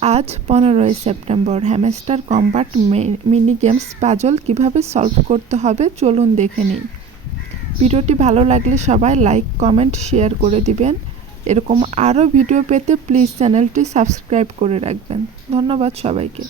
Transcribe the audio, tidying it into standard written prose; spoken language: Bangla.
আজ 15ই September. Hamster compact mini games puzzle কিভাবে সলভ করতে হবে চলুন দেখে নিই। ভিডিওটি ভালো লাগলে সবাই লাইক, কমেন্ট, শেয়ার করে দিবেন। এরকম আরও ভিডিও পেতে প্লিজ চ্যানেলটি সাবস্ক্রাইব করে রাখবেন। ধন্যবাদ সবাইকে।